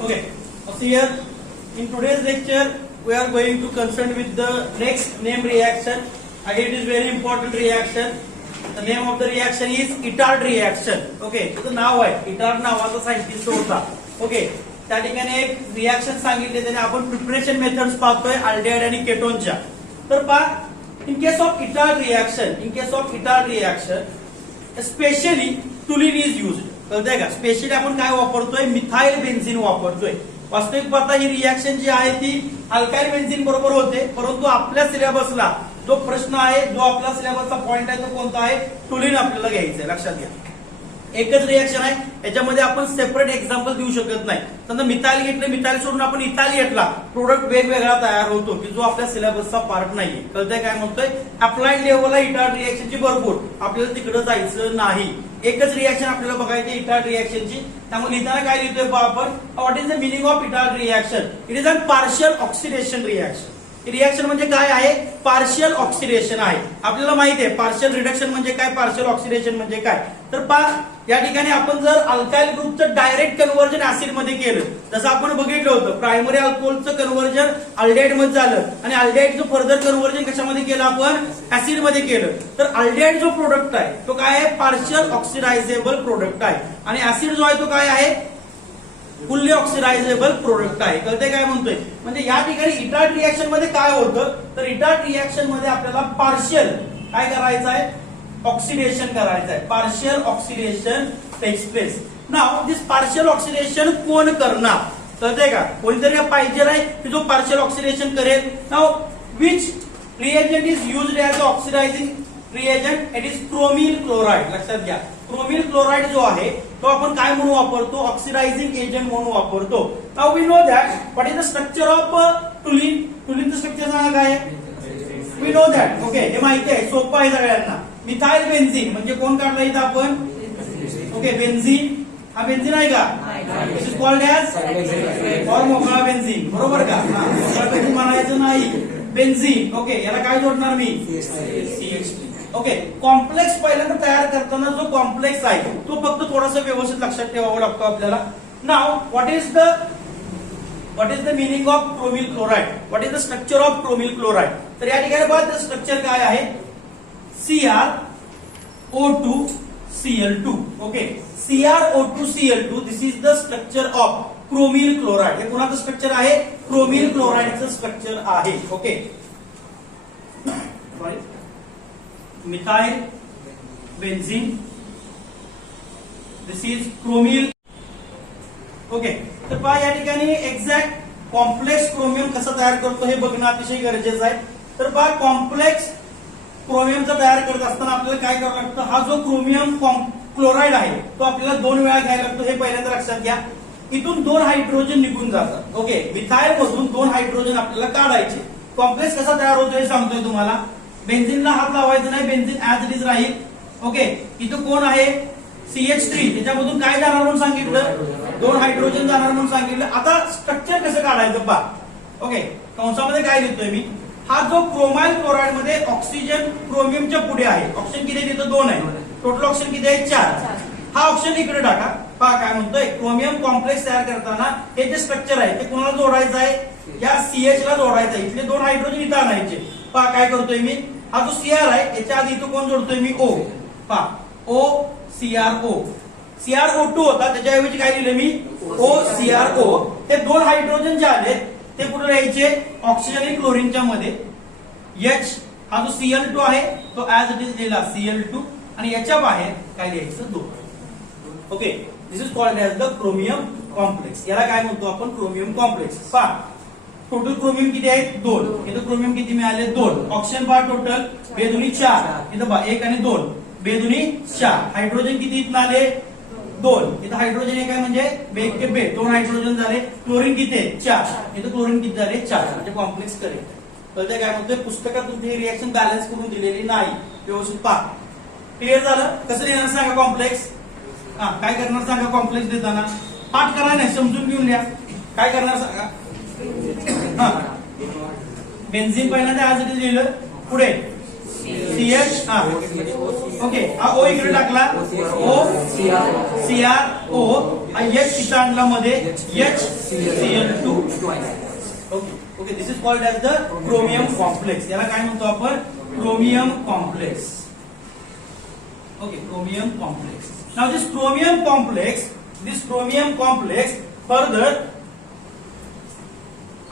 Okay. So here in today's lecture we are going to concern with the next name reaction. Again, it is very important reaction. The name of the reaction is Itard reaction. Okay. त्याचं नाव आहे Etard नावाचा scientist होता. Okay. त्या ठिकाणी एक reaction सांगितले त्याने आपण प्रिपरेशन मेथड्स पाहतोय अल्डिहाइड आणि केटोनच्या. तर पहा in case of Itard reaction especially toluene is used. कळतंय का? स्पेशली आपण काय वापरतोय मिथाइल बेन्झीन वापरतोय. वास्तविक पाहता ही रिएक्शन जी आहे ती अल्काइल बेन्झीन बरोबर होते, परंतु आपल्या सिलेबसला जो प्रश्न आहे जो आपला सिलेबसचा पॉइंट आहे तो कोणता आहे टोल्युइन आपल्याला घ्यायचा आहे. लक्षात घ्या एकच रिएक्शन आहे याच्यामध्ये आपण सेपरेट एक्झाम्पल देऊ शकत नाही. समजा मिथाइल घेतलं मिथाइल सोडून आपण इथाइल घेतला प्रोडक्ट वेगवेगळा तयार होतो की जो आपल्या सिलेबसचा पार्ट नाहीये. कळतंय काय म्हणतोय अप्लाइड लेवलला इटार्ड रिएक्शनची भरपूर आपल्याला तिकडे जायचं नाही. एकच रिएक्शन आपल्याला बघायची इटार्ड रिएक्शनची. त्यामुळे लिहिताना काय लिहितोय आपण what is the meaning of Etard reaction. It is a partial oxidation reaction. Reaction म्हणजे काय आहे पार्शियल ऑक्सिडेशन आहे. आपल्याला माहिती आहे पार्शियल रिडक्शन म्हणजे काय पार्शियल ऑक्सिडेशन म्हणजे काय. तर या ठिकाणी आपण जर अल्काइल ग्रुपचं डायरेक्ट कन्व्हर्जन ऍसिड मध्ये केलं जसं आपण बघितलं होतं प्रायमरी अल्कोहोलचं कन्व्हर्जन अल्डिहाइड मध्ये झालं आणि अल्डिहाइडचं फर्दर कन्व्हर्जन कशामध्ये केलं आपण ऍसिड मध्ये केलं. तर अल्डिहाइड जो प्रोडक्ट आहे तो काय आहे पार्शियल ऑक्सिडायझेबल प्रोडक्ट आहे आणि ऍसिड जो आहे तो काय आहे फुल्ली ऑक्सिडायझेबल प्रोडक्ट आहे. कळते काय म्हणतोय म्हणजे या ठिकाणी इटार्ड रिएक्शन मध्ये काय होतं तर इटार्ड रिएक्शन मध्ये आपल्याला पार्शियल काय करायचं आहे ऑक्सिडेशन करायचं आहे. Partial oxidation takes place. Now this partial oxidation कोण करणार कळतंय का कोणीतरी पाहिजे आहे की जो पार्शियल ऑक्सिडेशन करेल. Now which reagent is used as oxidizing reagent it is chromyl chloride. लक्षात घ्या क्रोमिल क्लोराइड जो आहे तो आपण काय म्हणून वापरतो ऑक्सिडायझिंग एजंट म्हणून वापरतो. Now we know that what is the structure of toluene. टोल्युइनचं स्ट्रक्चर सांगा काय वी नो दॅट. ओके हे माहिती आहे सोपं आहे सगळ्यांना. मिथाइल बेन्झीन म्हणजे कोण काढलं इथं आपण ओके बेन्झीन हा बेन्झीन आहे का दिस इज कॉल्ड ऍज और मोकळा बेन्झीन बरोबर का मोकळा बेन्झीन म्हणायचं नाही बेन्झीन. ओके याला काय जोडणार मी CH3. ओके कॉम्प्लेक्स पहिल्यांदा तयार करताना जो कॉम्प्लेक्स आहे तो फक्त थोडासा व्यवस्थित लक्षात ठेवावा लागतो आपल्याला. Now what is the meaning of chromyl chloride. What is the structure of chromyl chloride. तर या ठिकाणी बघा स्ट्रक्चर काय आहे CrO2Cl2. Okay CrO2Cl2 this is the structure of chromyl chloride. हे कोणाचं स्ट्रक्चर आहे क्रोमिल क्लोराइडचं स्ट्रक्चर आहे. Okay methyl benzene this is chromyl. Okay तर पहा या ठिकाणी एक्झॅक्ट कॉम्प्लेक्स क्रोमियम कसं तयार करतो हे बघणं अतिशय गरजेचं आहे. तर पहा कॉम्प्लेक्स क्रोमियमचा तयार करत असताना आपल्याला काय करावं लागतं हा जो क्रोमियम क्लोराइड आहे तो आपल्याला 2 वेळा घ्यायला लागतो. हे पहिल्यांदा लक्षात घ्या. इथून 2 हायड्रोजन निघून जातात. ओके मिथाइल मधून 2 हायड्रोजन आपल्याला काढायचे. कॉम्प्लेक्स कसा तयार होतो हे सांगतोय तुम्हाला. बेन्झीनला हात लावायचा नाही बेन्झीन ऍज इट इज राहील. ओके इथं कोण आहे CH3 त्याच्यामधून काय जाणार म्हणून सांगितलं 2 हायड्रोजन जाणार म्हणून सांगितलं. आता स्ट्रक्चर कसं काढायचं पहा. ओके कंसामध्ये काय लिहितोय मी हा जो क्रोमाइल क्लोराइड मध्ये ऑक्सिजन क्रोमियमच्या पुढे आहे. ऑक्सिजन किती तिथं 2 आहे टोटल ऑक्सिजन किती आहे 4. हा ऑक्सिजन इकडे टाका. पहा काय म्हणतोय क्रोमियम कॉम्प्लेक्स तयार करताना हे जे स्ट्रक्चर आहे ते कोणाला जोडायचं आहे या CH ला जोडायचं आहे. इथले 2 हायड्रोजन इथं आणायचे. पहा काय करतोय मी हा जो Cr आहे याच्या आधी इथं कोण जोडतोय मी O. पहा OCrO CrO2 होता त्याच्याऐवजी काय लिहिलं मी OCrO. हे 2 हायड्रोजन जे आले ते कुठे राहायचे ऑक्सिजन आणि क्लोरीनच्या मध्ये. H हा जो Cl2 आहे तो ऍज इट इज लिहिला Cl2 आणि याच्या बाहेर काय लिहायचं 2. Okay this is called as the chromium complex. याला काय म्हणतो आपण क्रोमियम कॉम्प्लेक्स. पहा टोटल क्रोमियम किती आहेत 2. इथं क्रोमियम किती मिळाले 2. ऑक्सिजन पहा टोटल 2 दुनी 4 इथं पहा 1 आणि 2 2 दुनी 4. हायड्रोजन किती इथं आले 2. इथं हायड्रोजन एक आहे म्हणजे 2 हायड्रोजन झाले. क्लोरीन किती आहे 4. इथं क्लोरीन किती झाले 4 म्हणजे कॉम्प्लेक्स करेल. कळतंय काय म्हणतोय पुस्तकात तुमची रिएक्शन बॅलन्स करून दिलेली नाही व्यवस्थित पहा. क्लिअर झालं कसं लिहिणार सांगा कॉम्प्लेक्स. काय करणार सांगा कॉम्प्लेक्स देताना पाठ करा नाही समजून घेऊन लिहा. काय करणार सांगा बेन्झीन पहिल्यांदा आज लिहिलं पुढे CH ओके हा O इकडे टाकला O CrO आणि H तिथं आणला मध्ये HCl2. Okay, this is called as the chromium complex. याला काय म्हणतो आपण? Chromium complex. Okay, chromium complex. Now this chromium complex further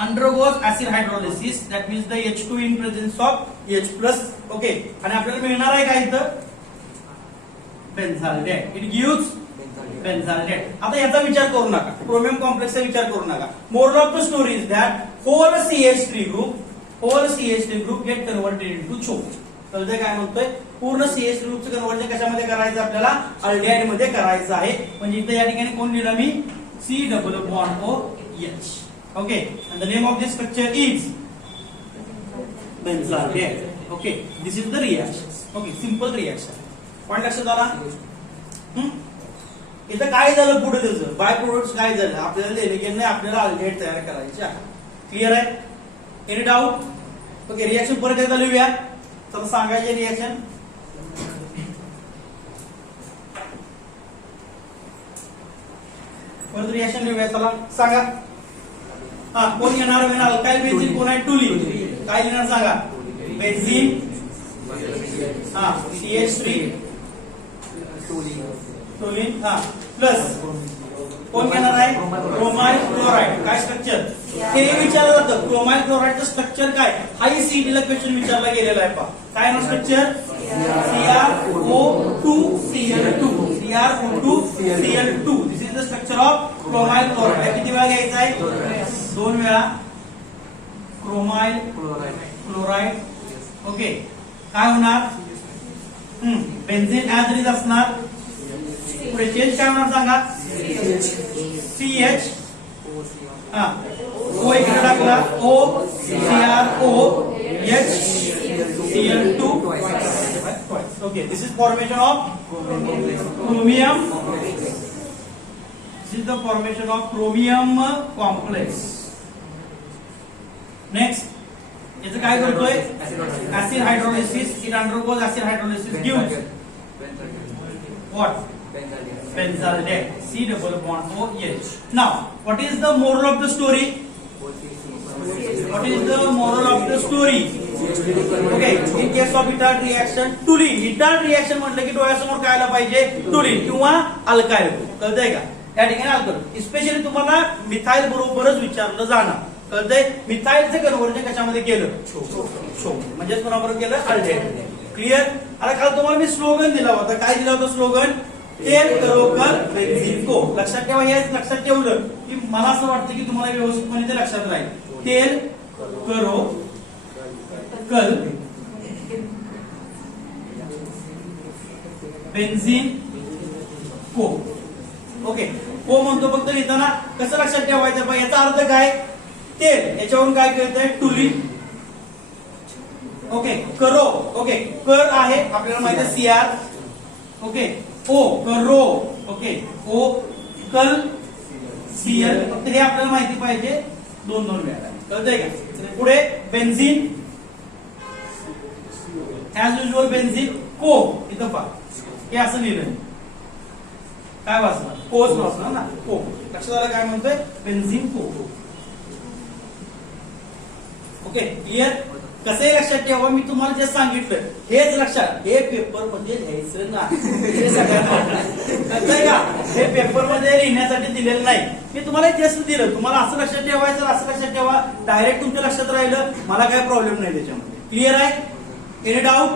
undergoes acid hydrolysis, that means the H2 in presence of H plus. Okay, आणि आपल्याला मिळणार आहे काय इथं? बेन्झाल्डेट. It gives benzaldehyde. आता याचा विचार करू नका, क्रोमियम कॉम्प्लेक्सचा विचार करू नका. Moral of the story is that whole CH3 group get converted into CHO. कळतंय काय म्हणतोय? पूर्ण CH3 ग्रुपचं कन्व्हर्जन कशामध्ये करायचं? आपल्याला अल्डिहाइड मध्ये करायचं आहे. म्हणजे इथे या ठिकाणी कोण लिहिलं मी? C double bond OH. Okay, and the name of this structure is benzaldehyde. Okay, this is the reaction. Okay, simple reaction. Point लक्षात आला? इथं काय झालं पुढे? त्याचं बाय प्रोडक्ट्स काय झालं? आपल्याला लेणे नाही, आपल्याला अल्डिहाइड तयार करायचे आहे. क्लिअर आहे? Any doubt? ओके, रिएक्शन परत एकदा लिहूया. चला सांगायचे रिएक्शन. परत रिएक्शन लिहूया. चला सांगा. हा, कोण येणार? अल्काइल बेन्झीन कोण आहे? टुलीन. काय लिहिणार सांगा? बेन्झीन, हा, CH3 टुलीन, हा, प्लस कोण घेणार आहे? Chromyl chloride. काय स्ट्रक्चर? हे विचारलं जातं. क्रोमाइल क्लोराइडचं स्ट्रक्चर काय? हाही सीईटी ला क्वेश्चन विचारला गेलेला आहे. पहा काय ना structure? CrO2Cl2. This is the structure of chromyl chloride. किती वेळा घ्यायचा आहे? 2 वेळा क्रोमाइल क्लोराइड. ओके, काय होणार? बेन्झीन ऍज इट इज असणार. पुढे चेंज काय होणार सांगा? CH, हा, O इकडे टाकला, O CrO HCl2. Okay, this is formation of chromium. This is the formation of chromium complex. Next, याचं काय करतोय? Acid hydrolysis. It undergoes acid hydrolysis, gives what? Benzaldehyde. C double bond OH. Now, what is the moral of the story? What is the moral of the story? Okay, in case of ethyl reaction, toluene. ethyl reaction म्हटलं की डोळ्यासमोर काय आलं पाहिजे? टुलीन किंवा alkyl. कळतंय का? त्या ठिकाणी अल्काइल. स्पेशली तुम्हाला मिथाइल बरोबरच विचारलं जाणार. कळतंय? मिथाइलचं कन्व्हर्जन कशामध्ये केलं? CHO. म्हणजे कोणाबरोबर केलं? अल्डिहाइड. क्लिअर? आता काल तुम्हाला मी स्लोगन दिला होता. काय दिला होता स्लोगन? तेल करो कल बेन्झीन को. लक्षात ठेवा. हे लक्षात ठेवलं की मला असं वाटतं की तुम्हाला व्यवस्थितपणे ते लक्षात राहील. तेल करो कल बेन्झीन को. ओके, को म्हणतो फक्त लिहिताना. कसं लक्षात ठेवायचं? बघा, याचा अर्थ काय? तेल. याच्यावरून काय कळतंय? टुलीन. ओके, करो. ओके, कर आहे आपल्याला माहिती आहे CR. ओके, ओ करो. ओके, ओ कल CL. फक्त हे आपल्याला माहिती पाहिजे. 2 वेळा. कळतंय का? पुढे बेन्झीन, ऍज युजल बेन्झीन को. इथं पहा, हे असं लिहिलं. काय वाचणार? कोच वाचणार ना. को. लक्षात आलं काय म्हणतोय? बेन्झीन को. Okay, clear? कसंही लक्षात ठेवा. मी तुम्हाला जे सांगितलं हेच लक्षात. हे पेपर मध्ये लिहायचं नाही. हे सगळ्यांना का? हे पेपर मध्ये लिहिण्यासाठी दिलेलं नाही. मी तुम्हाला जस्ट दिलं. तुम्हाला असं लक्षात ठेवायचं, असं लक्षात ठेवा. डायरेक्ट तुमच्या लक्षात राहिलं, मला काही प्रॉब्लेम नाही त्याच्यामध्ये. क्लिअर आहे? Any doubt?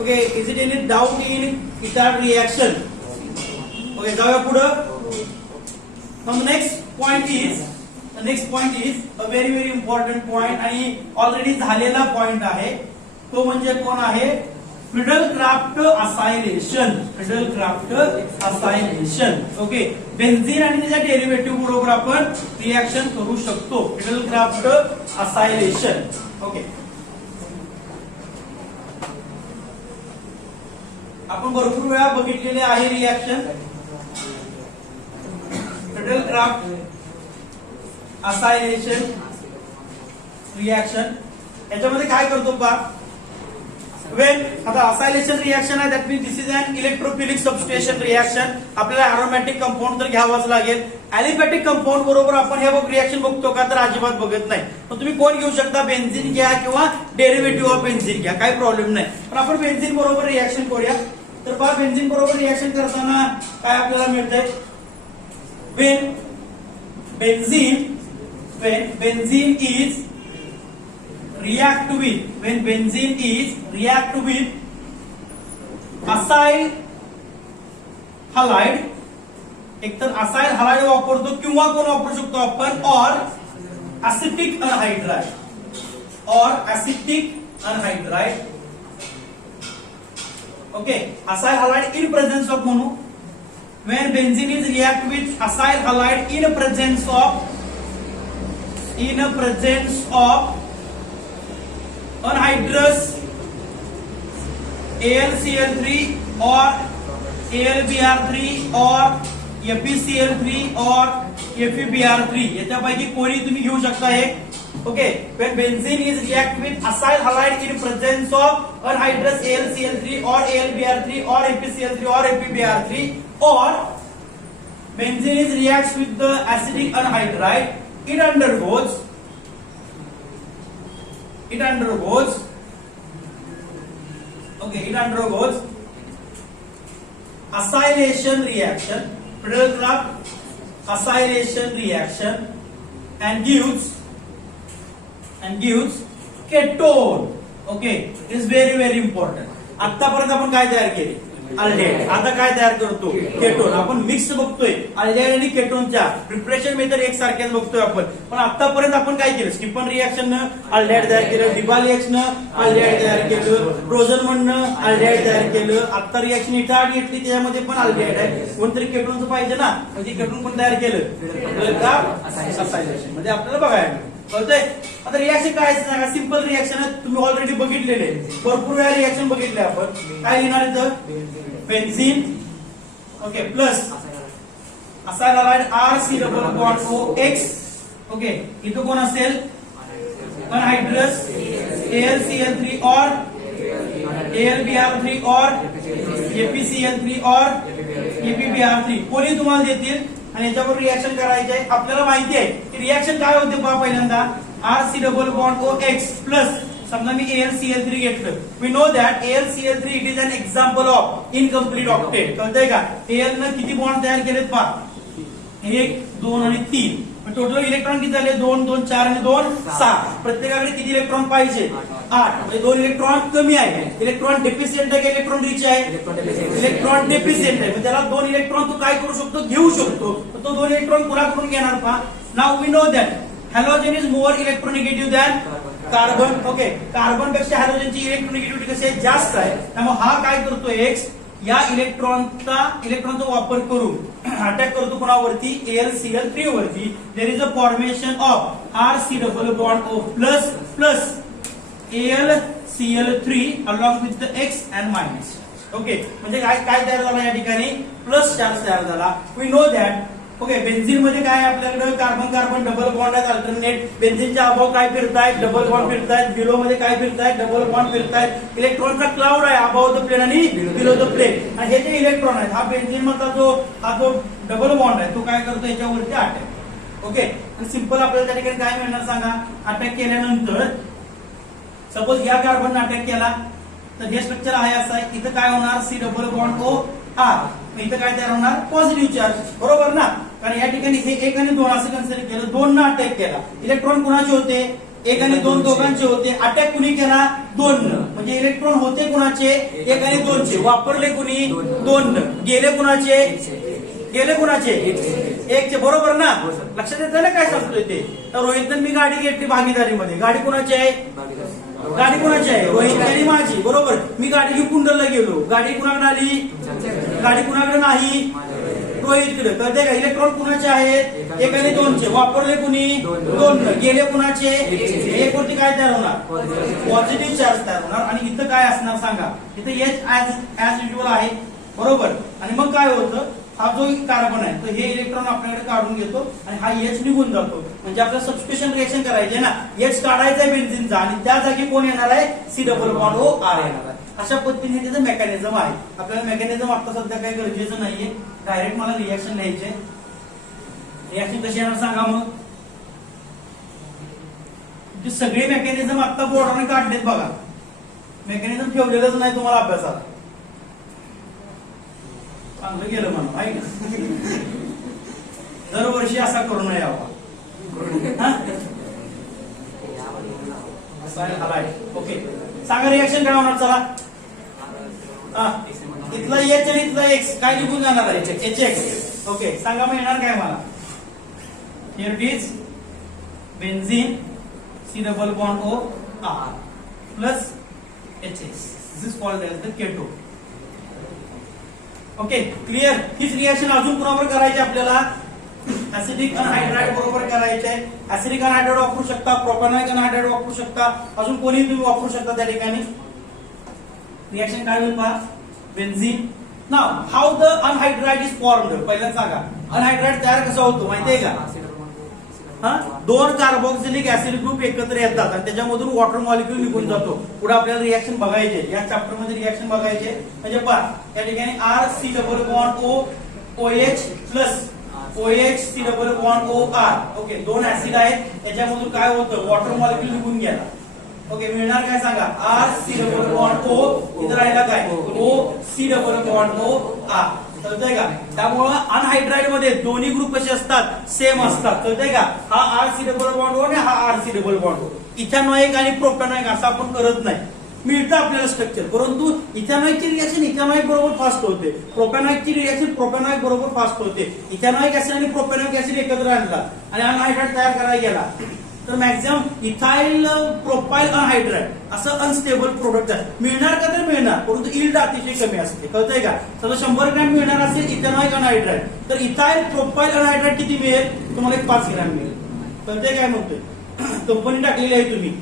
Okay, is it any doubt in ethyl reaction? Okay, जाऊया पुढं. Next point is a very important point आणि ऑलरेडी झालेला पॉइंट आहे. तो म्हणजे कोण आहे? Friedel Crafts acylation. Friedel Crafts acylation. Okay, benzene आणि त्याच्या डेरिव्हेटिव्ह बरोबर आपण रिएक्शन करू शकतो. Friedel Crafts acylation. ओके, आपण भरपूर वेळा बघितलेले आहे reaction. Friedel Crafts acylation reaction. याच्यामध्ये काय करतो पहा? वेन आता असायलेशन रिएक्शन आहे, that means this is an electrophilic substitution reaction. आपल्याला अरोमॅटिक कंपाऊंड तर घ्यावाच लागेल. ॲलिफॅटिक कंपाऊंड बरोबर आपण हे रिएक्शन बघतो का, तर अजिबात बघत नाही. पण तुम्ही कोण घेऊ शकता, बेन्झिन घ्या किंवा डेरिव्हेटिव्ह ऑफ बेन्झिन घ्या, काही प्रॉब्लेम नाही. पण आपण बेन्झिन बरोबर रिएक्शन करूया. तर पहा बेन्झिन बरोबर रिएक्शन करताना काय आपल्याला मिळतंय, when benzene is react with acyl halide, एक तर असाइल हलाइड वापरतो किंवा कोण वापरू शकतो आपण, और acetic anhydride. Okay, acyl halide in presence of म्हणू. When benzene is react with acyl halide in presence of anhydrous AlCl3 or AlBr3 or FeCl3 or FeBr3, याच्यापैकी कोणी तुम्ही घेऊ शकता हे. Okay, when benzene is react with acyl halide in presence of anhydrous AlCl3 or AlBr3 or FeCl3 or FeBr3, or benzene is reacts with the acidic anhydride, it undergoes acylation reaction, acylation reaction, and gives ketone. Okay, it is very very important. आतापर्यंत आपण काय तयार केले, aldehyde. आता काय तयार करतो, ketone. आपण मिक्स बघतोय अल्डेहाइड आणि केटोनच्या प्रिपरेशन मेथड एक सारख्याच बघतोय आपण. पण आतापर्यंत आपण काय केलं, स्टिफन रिएक्शन अल्डेहाइड तयार केलं, डिबालिएक्शन अल्डेहाइड तयार केलं, रोझनमन अल्डेहाइड तयार केलं. आता रिएक्शन इटाड घेतली, त्याच्यामध्ये पण अल्डेहाइड आहे. कोणतरी केटोनचं पाहिजे ना, म्हणजे केटोन पण तयार केलं असायलेशन मध्ये आपल्याला बघायला कळतंय. आता रिएक्शन काय सांगा, सिंपल रिएक्शन तुम्ही ऑलरेडी बघितलेले, भरपूर वेळा रिएक्शन बघितले आपण. काय लिहिणार इथं, benzene okay plus acyl halide RC double bond OX. Okay, इथं कोण असेल, अनहाइड्रस AlCl3 और AlBr3 और FeCl3 और FeBr3 कोणी तुम्हाला देतील आणि याच्यावर रिएक्शन करायचे आहे. आपल्याला माहिती आहे की रिएक्शन काय होते पहा. पहिल्यांदा RC double bond OX plus समजा मी AlCl3 घेतलं. We know that AlCl3 it is an example of incomplete octet. कळतंय का, Al न किती बॉन्ड तयार केलेत पहा, 1 2 आणि 3. टोटल इलेक्ट्रॉन किती झाले, 2 2 4 आणि 2 6. प्रत्येकाकडे किती इलेक्ट्रॉन पाहिजे, 8. म्हणजे 2 इलेक्ट्रॉन कमी आहे. इलेक्ट्रॉन डेफिशियंट आहे, इलेक्ट्रॉन रिच आहे, इलेक्ट्रॉन डेफिशियंट आहे. त्याला 2 इलेक्ट्रॉन तू काय करू शकतो, घेऊ शकतो. तो 2 इलेक्ट्रॉन कुणाकडून घेणार पहा. Now we know that halogen is more electronegative than carbon. Okay, carbon पेक्षा हॅलोजनची इलेक्ट्रोनिगेटिव्हिटी कशी आहे, जास्त आहे. त्यामुळे हा काय करतो, X या इलेक्ट्रॉनचा वापर करून अटॅक करतो कोणावरती, AlCl3 वरती. There is a formation of RC double bond O plus plus AlCl3 along with the X and minus. Okay, म्हणजे काय तयार झाला या ठिकाणी, प्लस चार्ज तयार झाला. We know that. Okay, benzene मध्ये काय आपल्याकडे कार्बन कार्बन डबल बॉन्ड आहेत अल्टरनेट. बेन्झीनच्या अभाव काय फिरतायत, डबल बॉन्ड फिरतायत. बिलो मध्ये काय फिरतायत, डबल बॉन्ड फिरतायत. इलेक्ट्रॉनचा क्लाउड आहे अबाव द प्लेन आणि बिलो द प्लेन. आणि हे जे इलेक्ट्रॉन आहेत, हा बेन्झीन मधला जो डबल बॉन्ड आहे तो काय करतो, याच्यावरती अटॅक. ओके, आणि सिंपल आपल्याला त्या ठिकाणी काय मिळणार सांगा, अटॅक केल्यानंतर सपोज या कार्बन अटॅक केला तर हे स्ट्रक्चर आहे असं आहे. इथं काय होणार, C double bond O R. इथं काय तयार होणार, पॉझिटिव्ह चार्ज. बरोबर ना, कारण या ठिकाणी हे 1 आणि 2 असं कन्सिडर केलं. 2 ना अटॅक केला. इलेक्ट्रॉन कुणाचे होते, 1 आणि 2 दोघांचे होते. अटॅक कुणी केला, 2 न. म्हणजे इलेक्ट्रॉन होते कुणाचे, 1 आणि 2 चे. वापरले कुणी, 2 न. गेले कुणाचे, 1 चे. बरोबर ना, लक्षात येतं ना काय सांगतोय ते. तर रोहित मी गाडी घेतली भागीदारीमध्ये. गाडी कुणाची आहे, रोहित आणि माझी. बरोबर, मी गाडी घेऊन कुंडलला गेलो. गाडी कुणाकडे आली, गाडी कुणाकडे नाही, रोहितकडे. कळते का, इलेक्ट्रॉन कुणाचे आहेत, 1 आणि 2 चे. वापरले कुणी, 2. गेले कुणाचे, 1 वरती काय तयार होणार, पॉझिटिव्ह चार्ज तयार होणार. आणि इथं काय असणार सांगा, इथं H ऍज युजल आहे. बरोबर, आणि मग काय होतं, हा जो कार्बन आहे तर हे इलेक्ट्रॉन आपल्याकडे काढून घेतो आणि हा H निघून जातो. म्हणजे आपल्याला सबस्टिट्यूशन रिएक्शन करायचे ना, H काढायचा आहे बेन्झीनचा आणि त्या जागी कोण येणार आहे, C≡OR येणार आहे. अशा पद्धतीने त्याचं मेकॅनिझम आहे. आपल्याला मेकॅनिझम आता सध्या काही गरजेचं नाहीये, डायरेक्ट मला रिएक्शन लिहायचे. रिएक्शन कशी येणार सांगा मग. सगळे मेकॅनिझम आता बोर्डाने काढलेत बघा, मेकॅनिझम ठेवलेलंच नाही तुम्हाला अभ्यासाला. चांगलं गेलं म्हणून आहे का. दरवर्षी असा करू नये यावा. ओके सांगा रिएक्शन काय होणार. चला इथला H आणि इथला X काय निघून जाणार आहे, HX. ओके सांगा मग येणार काय मला. Here it is benzene C≡OR plus HX. This is called as the keto. Okay clear. हीच रिएक्शन अजून कोणावर करायची आपल्याला, ऍसिडिक अनहायड्राइड बरोबर करायचे. ऍसिडिक अनहायड्राइड वापरू शकता, प्रोपॅनॉइक अनहायड्राइड वापरू शकता, अजून कोणी तुम्ही वापरू शकता त्या ठिकाणी. रिएक्शन काय होईल पहा, benzene. Now how the anhydride is formed. पहिल्यांदा सांगा अनहायड्राइड तयार कसा होतो माहितीये का. दोन कार्बोक्सिलिक ऍसिड ग्रुप एकत्र येतात आणि त्याच्यामधून वॉटर मॉलिक्यूल निघून जातो. पुढे आपल्याला रिएक्शन बघायचे, या चॅप्टर मध्ये रिएक्शन बघायचे. म्हणजे पहा या ठिकाणी RC≡O OH plus OH C≡OR. Okay दोन ऍसिड आहेत, याच्यामधून काय होतं, वॉटर मॉलिक्यूल निघून गेला. ओके मिळणार काय सांगा, RC≡O. इथं राहिला काय, OC≡OR. कळतंय का. त्यामुळं अनहायड्राइड मध्ये दोन्ही ग्रुप कसे असतात, सेम असतात. कळतंय का. हा RC≡O आणि हा RC≡O. इथेनॉइक आणि प्रोपॅनॉइक असं आपण करत नाही. मिळतं आपल्याला स्ट्रक्चर, परंतु इथेनॉइकची रिएक्शन इथेनॉइक बरोबर फास्ट होते, प्रोपॅनॉइकची रिएक्शन प्रोपॅनॉइक बरोबर फास्ट होते. इथेनॉइक ऍसिड आणि प्रोपॅनॉइक ऍसिड एकत्र आणला आणि अनहायड्राइड तयार करायला गेला तर मॅक्झिमम इथाइल प्रोपाइल अनहायड्राइड असं अनस्टेबल प्रोडक्ट आहे. मिळणार का तर मिळणार, परंतु इल्ड अतिशय कमी असते. कळतंय का. समजा 100 ग्रॅम मिळणार असेल इथेनॉइक अनहायड्राइड तर इथाइल प्रोपाइल अनहायड्राइड किती मिळेल, तुम्हाला एक 5 ग्रॅम मिळेल. कळतंय काय म्हणतोय. कंपनी टाकलेली आहे, तुम्ही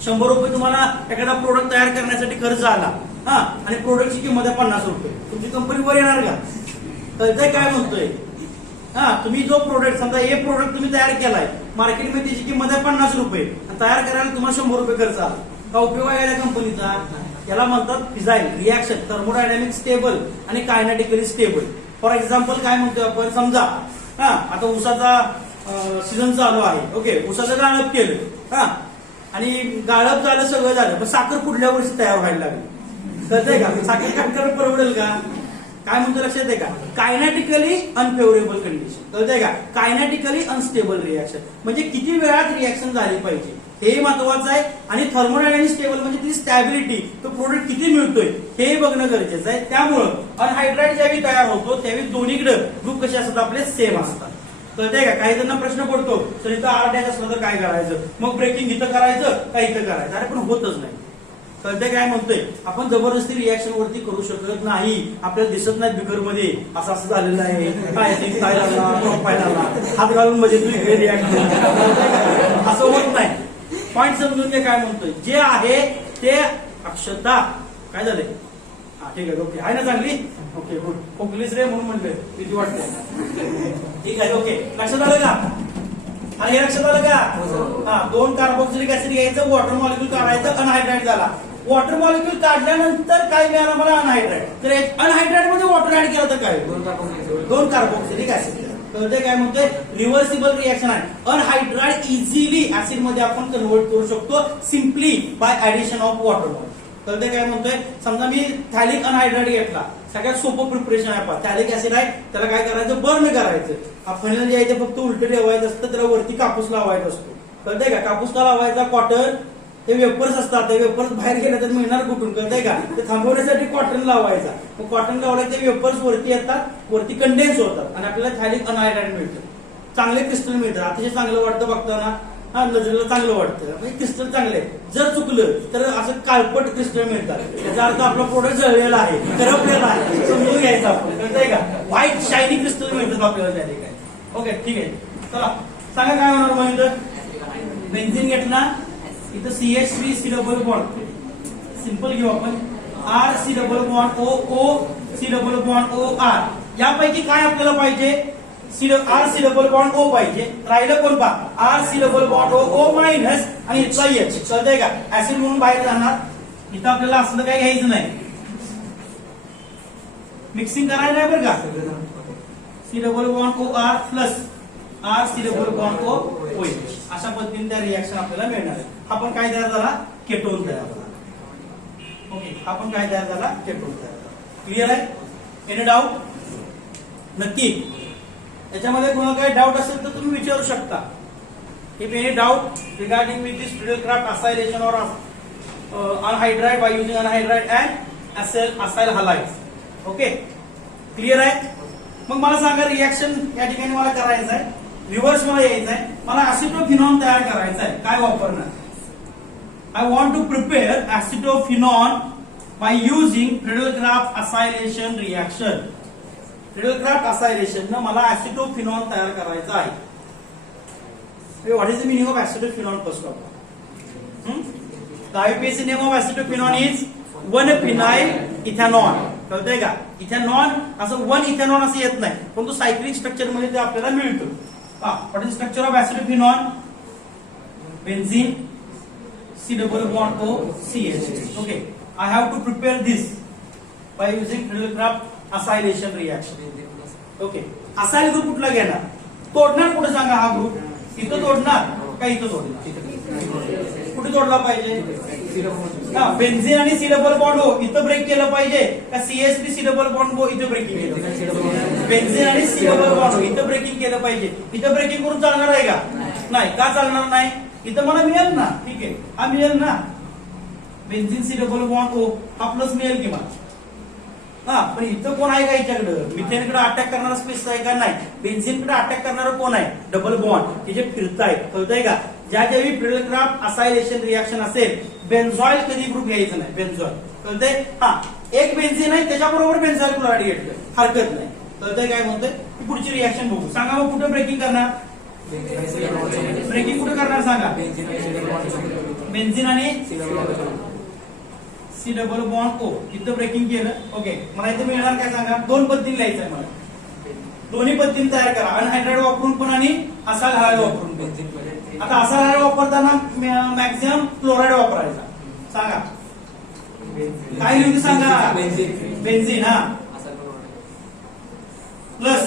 100 रुपये तुम्हाला एखादा प्रोडक्ट तयार करण्यासाठी खर्च आला हा आणि प्रोडक्टची किंमत आहे 50 रुपये, तुमची कंपनी वर येणार का. कळतंय काय म्हणतोय. हा तुम्ही जो प्रोडक्ट समजा हे प्रोडक्ट तुम्ही तयार केलाय, मार्केटमध्ये त्याची किंमत आहे 50 रुपये, तयार करायला तुम्हाला 100 रुपये खर्च आला, का उपयोग आहे या कंपनीचा. याला म्हणतात फिजाईल रिएक्शन, थर्मोडायनामिक स्टेबल आणि कायनेटिकली स्टेबल. फॉर एक्झाम्पल काय म्हणतोय आपण, समजा हा आता ऊसाचा सीझन चालू आहे. ओके ऊसाचं गाळप केलं हा आणि गाळप झालं, सगळं झालं, पण साखर पुढल्या वर्षी तयार व्हायला लागली. कळतंय का. साखर काय परवडेल का. काय म्हणतो लक्षात आहे का, कायनेटिकली अनफेवरेबल कंडिशन. कळतंय का. कायनेटिकली अनस्टेबल रिएक्शन म्हणजे किती वेळात रिएक्शन झाली पाहिजे हे महत्वाचं आहे. आणि थर्मोडायनामिक स्टेबल म्हणजे ती स्टॅबिलिटी, तो प्रोडक्ट किती मिळतोय हे बघणं गरजेचं आहे. त्यामुळं अनहायड्राइड ज्यावेळी तयार होतो त्यावेळी दोन्हीकडे ग्रुप कसे असतात आपले, सेम असतात. कळतंय का. काही जणांना प्रश्न पडतो तर इथं R- असलं तर काय करायचं, मग ब्रेकिंग इथं करायचं का इथं करायचं. अरे पण होतच नाही. कळतंय काय म्हणतोय. आपण जबरदस्ती रिएक्शन वरती करू शकत नाही. आपल्याला दिसत नाही बिकर मध्ये असं असं झालेलं आहे, काय हात घालून म्हणजे तुम्ही रिॲक्शन असं होत नाही. पॉईंट समजून घे काय म्हणतोय. जे आहे ते अक्षता काय झालंय. हा ठीक आहे. ओके आहे ना चांगली. Okay good. खोकलीस रे म्हणून म्हणतोय, किती वाटतंय. ठीक आहे. ओके लक्षात आलं का. आणि हे लक्षात आलं का. हा 2 कार्बोक्सिलिक ऍसिड घ्यायचं, वॉटर मॉलिक्यूल काढायचं, अनहायड्राइड झाला. वॉटर मॉलिक्यूल काढल्यानंतर काय मिळालं मला, अनहायड्राइड. तर अनहायड्राइड मध्ये वॉटर ऍड केलं तर काय, 2 कार्बोक्सिलिक ऍसिड. कळतंय काय म्हणतोय. रिव्हर्सिबल रिएक्शन आहे. अनहायड्राइड इझिली ऍसिड मध्ये आपण कन्वर्ट करू शकतो simply bye addition of water. कळतंय काय म्हणतोय. समजा मी थॅलिक अनहायड्राइड घेतला, सगळ्यात सोपं प्रिपरेशन आहे. थॅलिक ऍसिड आहे, त्याला काय करायचं, बर्न करायचं. आपण जे आहे ते फक्त उलट ठेवायचं असतं, त्याला वरती कापूस लावायचा असतो. कळतंय का. कापूस का लावायचा, कॉटन ते वेपर्स असतात, ते वेपर्स बाहेर गेले तर मिळणार कुठून. कळतंय का. ते थांबवण्यासाठी कॉटन लावायचा. मग कॉटन लावलं ते वेपर्स वरती येतात, वरती कंडेन्स होतात आणि आपल्याला थॅलिक अनहायड्राइड मिळतं. चांगले क्रिस्टल मिळतं, अतिशय चांगलं वाटतं बघताना. हा नजरेला चांगलं वाटतं, म्हणजे क्रिस्टल चांगले. जर चुकलं तर असं काळपट क्रिस्टल मिळतात, त्याचा अर्थ आपला प्रोडक्ट जळलेला आहे, करपलेला आहे, समजून घ्यायचं आपण. कळतंय का. व्हाईट शायनी क्रिस्टल मिळतात आपल्याला त्या ठिकाणी. ओके ठीक आहे. चला सांगा काय होणार मग. इथं बेन्झीन घेतला, इथं CH3 C double bond simple घेऊ आपण. RC≡O, O C≡OR यापैकी काय आपल्याला पाहिजे? R C double bond O पाहिजे. राहिलं कोण पहा, R C double bond O, O minus आणि इथला एच. कळतंय का? ऍसिड म्हणून बाहेर जाणार. इथं आपल्याला असलं काही घ्यायचं नाही, मिक्सिंग करायला नाही बरं का. C double bond O R plus R C double bond O O H, अशा पद्धतीने त्या रिएक्शन आपल्याला मिळणार आहे. आपण काय तयार झाला? केटोन तयार झाला. ओके, आपण काय तयार झाला? केटोन तयार झाला. क्लिअर आहे? Any doubt? नक्की. याच्यामध्ये कोणाला काही डाऊट असेल तर तुम्ही विचारू शकता. If any doubt regarding with this Friedel-Crafts acylation or anhydride by using anhydride and acyl halides. Okay, clear आहे? मग मला सांगा, रिएक्शन या ठिकाणी मला करायचं आहे, रिव्हर्स मला यायचं आहे, मला ऍसिटोफिनॉन तयार करायचं आहे. काय वापरणार? I want to prepare acetophenone by using Friedel-Crafts acylation reaction. Friedel-Crafts acylation न मला ऍसिटोफिनॉन तयार करायचा आहे. What is the meaning of acetophenone first of all? The IUPAC name of acetophenone is 1-phenyl ethanol. कळतंय का? इथेनॉल असं 1 इथेनॉल असं येत नाही, पण तो सायक्लिक स्ट्रक्चर मध्ये ते आपल्याला मिळतो. What is structure of acetophenone? Benzene, C double bond O CH. Okay, I have to prepare this by using Friedel-Crafts acylation reaction. Okay, acyl group कुठला घेणार? तोडणार कुठे सांगा? हा ग्रुप इथं तोडणार का इथं तोडणार? कुठे तोडला पाहिजे? बेन्झीन आणि सी डबल बॉन्ड ओ इथं ब्रेक केलं पाहिजे का CH3 सी डबल बॉन्ड ओ इथं ब्रेकिंग केलं? बेन्झीन आणि सी डबल बॉन्ड ओ इथं ब्रेकिंग केलं पाहिजे. इथं ब्रेकिंग करून चालणार आहे का? नाही. का चालणार नाही? इथं मला मिळेल ना. ठीक आहे, हा मिळेल ना. Benzene C double bond O हा प्लस मिळेल की मला. पण इथं कोण आहे का याच्याकडं? मिथेनकडे अटॅक करणारा स्पेस आहे का? नाही. बेन्झीनकडे अटॅक करणारा कोण आहे? Double bond. ते जे फिरताय, कळतंय का? ज्या ज्यावेळी Friedel-Crafts acylation रिएक्शन असेल, बेन्झॉइल कधी ग्रुप घ्यायचं नाही. बेन्झॉइल, कळतंय? एक बेन्झीन आहे त्याच्याबरोबर बेन्झॉइल क्लोराईड घेतलं, हरकत नाही. कळतंय काय म्हणतोय? पुढची रिएक्शन बघू. सांगा मग कुठे ब्रेकिंग करणार? ब्रेकिंग कुठे करणार सांगा? बेन्झीन आणि सी डबल बॉन्ड ओ इथं ब्रेकिंग केलं. ओके, मला इथं मिळणार काय सांगा? दोन पद्धतीने लिहायचं आहे मला. दोन्ही पद्धतीने तयार करा, अनहायड्राइड वापरून पण आणि असाइल हायड्राइड वापरून पण. आता असाइल हायड्राइड वापरताना मॅक्झिमम क्लोराईड वापरायचा. सांगा काय लिहू सांगा? Benzene plus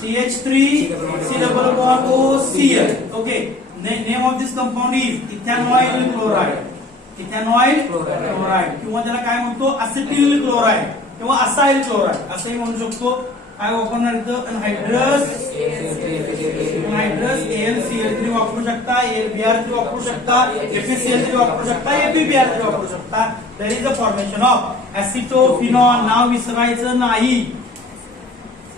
CH3 C double bond O Cl. Okay, name of this compound is ethanoyl chloride. Ethanoyl chloride किंवा त्याला काय म्हणतो? असेटिल क्लोराइड किंवा असाइल क्लोराइड असंही म्हणू शकतो. काय वापरणार इथं? अनहायड्रस AlCl3 वापरू शकता, AlBr3 वापरू शकता, FeCl3 वापरू शकता, FeBr3 वापरू शकता. There is a formation of acetophenone. नाव विसरायचं नाही.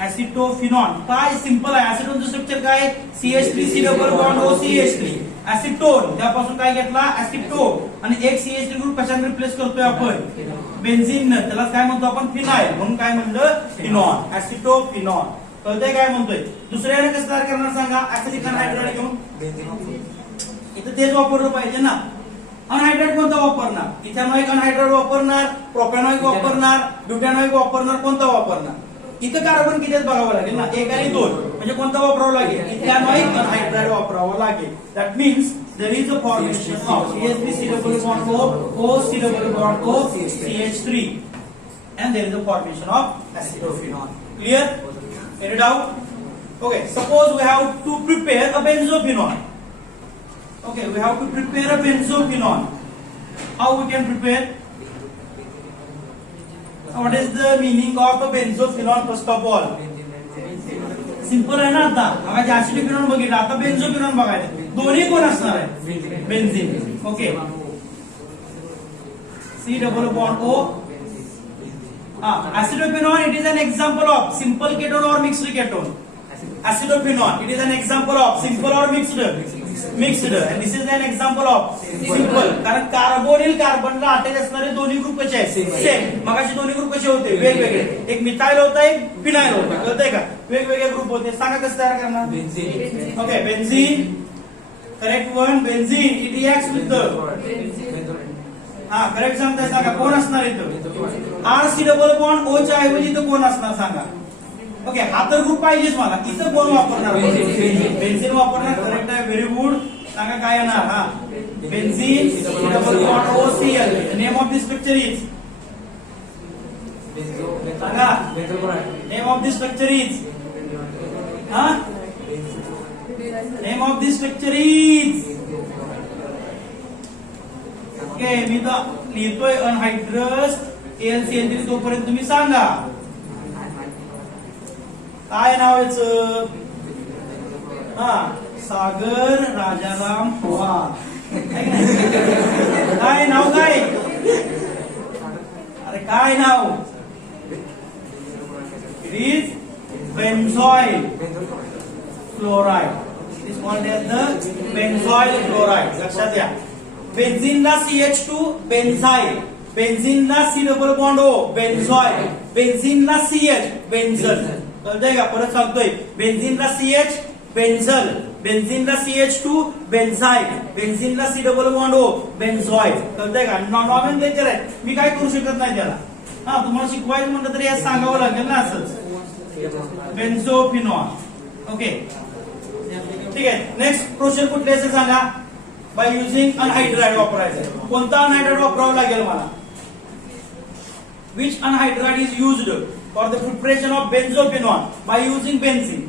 ऍसिटोफिनॉन काय सिंपल आहे. ऍसिटोनचं स्ट्रक्चर काय? CH3 C double bond O CH3. ऍसिटोन त्यापासून काय घेतला? ऍसिटोन. आणि एक CH3 ग्रुप कशाने रिप्लेस करतोय आपण? बेन्झीन. त्याला काय म्हणतो आपण? फिनाइल. म्हणून काय म्हणलं? फिनॉन. ऍसिटोफिनॉन. कळतंय काय म्हणतोय? दुसऱ्याने कसं तयार करणार सांगा? ऍसिटिक अनहायड्राइड घेऊन. इथं तेच वापरलं पाहिजे ना. अनहायड्राइड कोणता वापरणार? इथेनॉइक अनहायड्राइड वापरणार, प्रोपॅनॉइक वापरणार, ब्युटॅनॉइक वापरणार, कोणता वापरणार? इथं कार्बन किती बघावं लागेल ना, 1 आणि 2. म्हणजे कोणता वापरावं लागेल? इथेनॉइक अनहायड्राइड वापरावं लागेल. That means there is a formation of CH3 C double bond O, O C double bond O CH3, and there is a formation of acetophenone. Clear? Any doubt? Okay, suppose we have to prepare a benzophenone. Okay, we have to prepare a benzophenone. How we can prepare? What is the meaning of a benzophenone first of all? Simple आहे ना. आता बघा, ऍसिटोफिनॉन बघितलं, आता बेन्झोफिनॉन बघायचं. दोन्ही कोण असणार आहे? Benzene. Okay, C double bond O. Acetophenone, it is an example of simple ketone or mixed ketone. Acetophenone, it is an example of simple or mixed, and this is an example of simple. कारण carbonyl कार्बनला attach असणारे दोन्ही group कसे आहेत? Same. मगाशी दोन्ही group कसे होते? वेगवेगळे. एक मिथाइल होता, एक फिनाइल होता. कळतंय का? वेगवेगळे ग्रुप होते. सांगा कसं तयार करणार? Benzene. Okay, benzene. Correct one. Benzene, it reacts with the हा करेक्ट सांगताय, सांगा कोण असणार इथं? R C double bond O च्या ऐवजी इथं कोण असणार सांगा? ओके, हा तर ग्रुप पाहिजेच मला. इथं कोण वापरणार? बेन्झीन वापरणार. करेक्ट आहे, व्हेरी गुड. सांगा काय येणार? हा benzene C double bond O C L. Name of the structure is सांगा. Name of the structure is हा name of the structure is okay. मी तर लिहितोय अनहायड्रस AlCl3. तोपर्यंत तुम्ही सांगा काय नाव याचं? हा सागर राजाराम पवार. काय नाव? काय अरे काय नाव? It is benzoyl chloride. It is called as the benzoyl chloride. लक्षात घ्या. बेन्झीनला CH2 बेन्झाइल, बेन्झीनला C double bond O benzoyl, बेन्झीनला CH बेन्झल. कळतंय का? परत सांगतोय. बेन्झीनला CH बेन्झल, बेन्झीनला CH2 बेन्झाइल, बेन्झीनला C double bond O benzoyl. कळतंय का? नॉमेनक्लेचर आहे, मी काय करू शकत नाही त्याला. हा तुम्हाला शिकवायचं म्हणलं तरी हे सांगावं लागेल ना असंच. बेन्झोफिनॉल. ओके ठीक आहे. नेक्स्ट प्रोसेस कुठली असेल सांगा? बाय युजिंग अनहायड्राइड वापरायचं. कोणता अनहायड्राइड वापरावं लागेल मला? Which anhydride is used for the preparation of benzophenol by using benzene?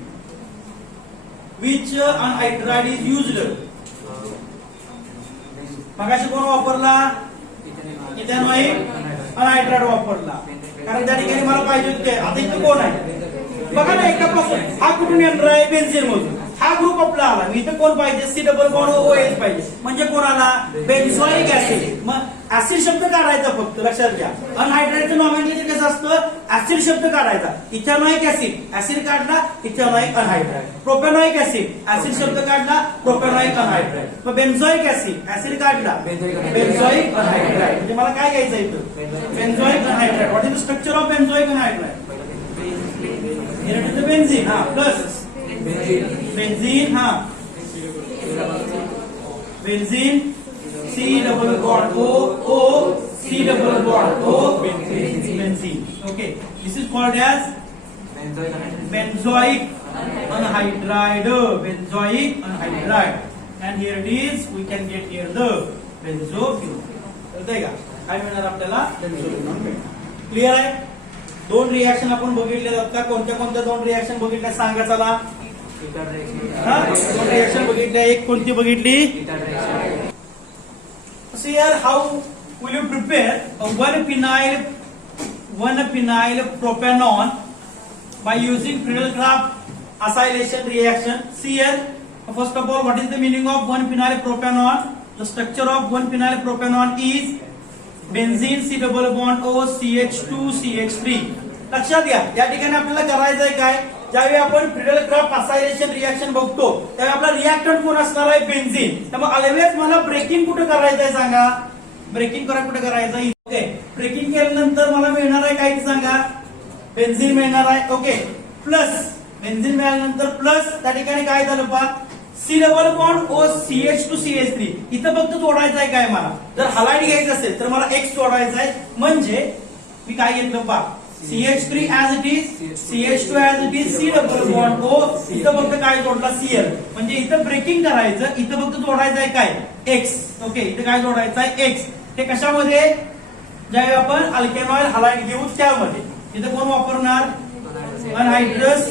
Which anhydride is used? मगाशी कोण वापरला? इथेनॉइक अनहायड्राइड वापरला. कारण त्या ठिकाणी मला पाहिजे होते. आता इथं कोण आहे बघा ना, एकापासून. हा कुठून येणार आहे? बेन्झीन मधून. हा ग्रुप आपला आला. इथं कोण पाहिजे? C double bond O H पाहिजे. म्हणजे कोण आला? बेन्झोइक ऍसिड. मग ऍसिड शब्द काढायचा फक्त. लक्षात घ्या, अनहायड्राइडचं नॉमेनक्लेचर कसं असतं? ऍसिड शब्द काढायचा. इथेनॉइक ऍसिड, ऍसिड काढला, इथेनॉइक अनहायड्राइड. प्रोपेनॉइक ऍसिड, ऍसिड शब्द काढला, प्रोपेनॉइक अनहायड्राइड. मग बेन्झोइक ऍसिड, ऍसिड काढला, बेन्झोइक अनहायड्राइड. म्हणजे मला काय घ्यायचं इथं? Benzoic anhydride. What is the structure of benzoic anhydride? Here it is the benzene. हाँ plus benzene. हाँ benzene C double bond O C double bond O benzene. Okay, this is called as benzoic anhydride. Benzoic anhydride. And here it is. We can get here the benzophenone. कळतंय का? काय मिळणार आपल्याला? बेन्झोफिनॉल मिळणार. Clear आहे? दोन reaction आपण बघितले जातात का? कोणत्या कोणत्या दोन रिएक्शन बघितल्या सांगा चला. दोन रिएक्शन बघितल्या. एक कोणती बघितली? See here how will you prepare one phenyl propanol by using Friedel-Crafts acylation reaction. See here, first of all, what is the meaning of one phenyl propanol? The structure of one phenyl propanol is benzene C double bond O CH2 CH3. लक्षात घ्या, या ठिकाणी आपल्याला करायचं आहे काय? ज्यावेळी आपण फ्रिडल-क्राफ्ट असायलेशन रिएक्शन बघतो त्यावेळी आपला रिएक्टंट कोण असणार आहे? बेन्झीन. त्यामुळे ऑलवेज मला ब्रेकिंग कुठे करायचं आहे सांगा? ब्रेकिंग कुठे करायचं आहे? ओके, ब्रेकिंग केल्यानंतर मला मिळणार आहे काय सांगा? बेन्झीन मिळणार आहे. ओके, प्लस बेन्झीन मिळाल्यानंतर प्लस त्या ठिकाणी काय झालं पहा? C double bond O CH2 CH3. इथं फक्त जोडायचं आहे काय मला? जर हलाईड घ्यायचं असेल तर मला X जोडायचा आहे. म्हणजे मी काय घेतलं पहा? CH3 as it is, CH2 as it is, C double bond O. इथं फक्त काय जोडला? Cl. म्हणजे इथं ब्रेकिंग करायचं, इथं फक्त जोडायचं आहे काय? X. ओके, इथं काय जोडायचं आहे? X. हे कशामध्ये? ज्यावेळी आपण अल्केनॉइड हलाईड घेऊ त्यामध्ये. इथं कोण वापरणार? अनहायड्रस